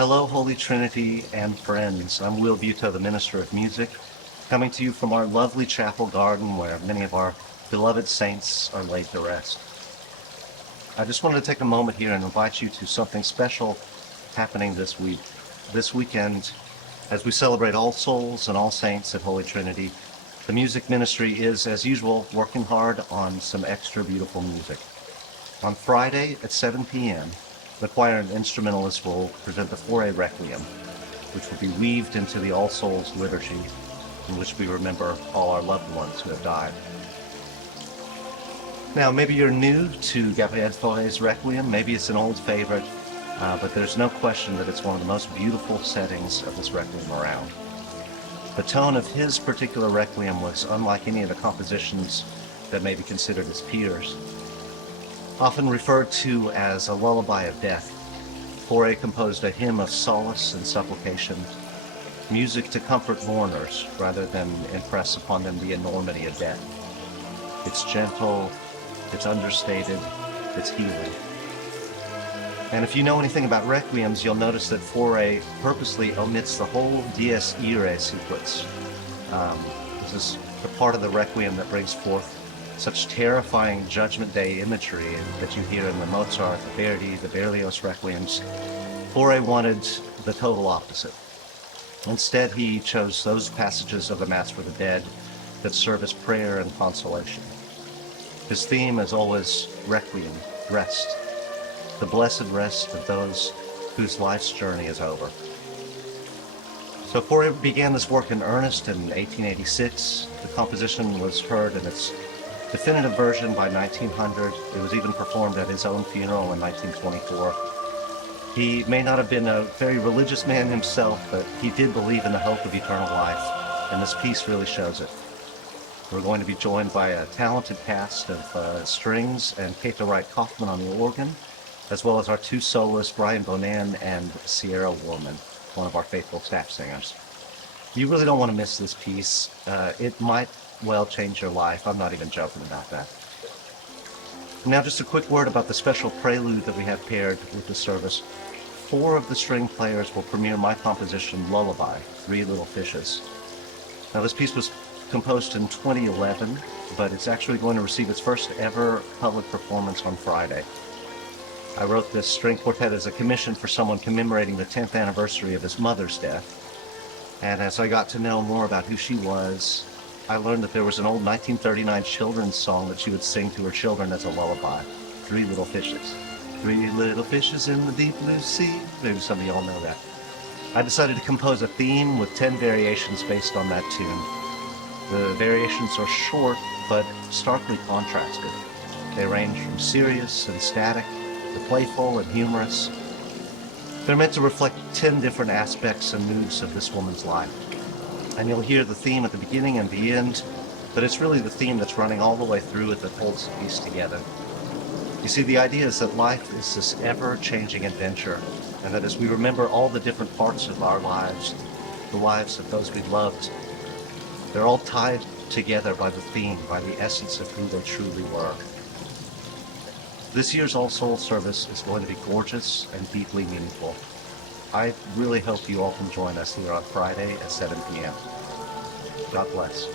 Hello, Holy Trinity and friends. I'm Will Buto, the Minister of Music, coming to you from our lovely chapel garden where many of our beloved saints are laid to rest. I just wanted to take a moment here and invite you to something special happening this weekend, as we celebrate All Souls and All Saints at Holy Trinity. The music ministry is, as usual, working hard on some extra beautiful music. On Friday at 7 p.m., the choir and instrumentalists will present the Faure Requiem, which will be weaved into the All Souls liturgy, in which we remember all our loved ones who have died. Now, maybe you're new to Gabriel Faure's Requiem, maybe it's an old favorite, but there's no question that it's one of the most beautiful settings of this Requiem around. The tone of his particular Requiem was unlike any of the compositions that may be considered his peers. Often referred to as a lullaby of death, Faure composed a hymn of solace and supplication, music to comfort mourners rather than impress upon them the enormity of death. It's gentle, it's understated, it's healing. And if you know anything about requiems, you'll notice that Faure purposely omits the whole Dies Irae sequence. This is the part of the requiem that brings forth such terrifying Judgment Day imagery that you hear in the Mozart, the Verdi, the Berlioz requiems. Faure wanted the total opposite. Instead, he chose those passages of the Mass for the Dead that serve as prayer and consolation. His theme is always Requiem, rest, the blessed rest of those whose life's journey is over. So Faure began this work in earnest in 1886. The composition was heard in its definitive version by 1900. It was even performed at his own funeral in 1924. He may not have been a very religious man himself, but he did believe in the hope of eternal life, and this piece really shows it. We're going to be joined by a talented cast of strings and Kate Wright Kaufman on the organ, as well as our two soloists, Brian Bonan and Sierra Woolman, one of our faithful staff singers. You really don't want to miss this piece. It might well change your life. I'm not even joking about that. Now, just a quick word about the special prelude that we have paired with the service. 4 of the string players will premiere my composition, Lullaby, Three Little Fishes. Now, this piece was composed in 2011, but it's actually going to receive its first ever public performance on Friday. I wrote this string quartet as a commission for someone commemorating the 10th anniversary of his mother's death. And as I got to know more about who she was, I learned that there was an old 1939 children's song that she would sing to her children as a lullaby, Three Little Fishes. 3 little fishes in the deep blue sea. Maybe some of y'all know that. I decided to compose a theme with 10 variations based on that tune. The variations are short, but starkly contrasted. They range from serious and static to playful and humorous. They're meant to reflect 10 different aspects and moods of this woman's life. And you'll hear the theme at the beginning and the end, but it's really the theme that's running all the way through it that holds the piece together. You see, the idea is that life is this ever-changing adventure, and that as we remember all the different parts of our lives, the lives of those we loved, they're all tied together by the theme, by the essence of who they truly were. This year's All Souls service is going to be gorgeous and deeply meaningful. I really hope you all can join us here on Friday at 7 p.m. God bless.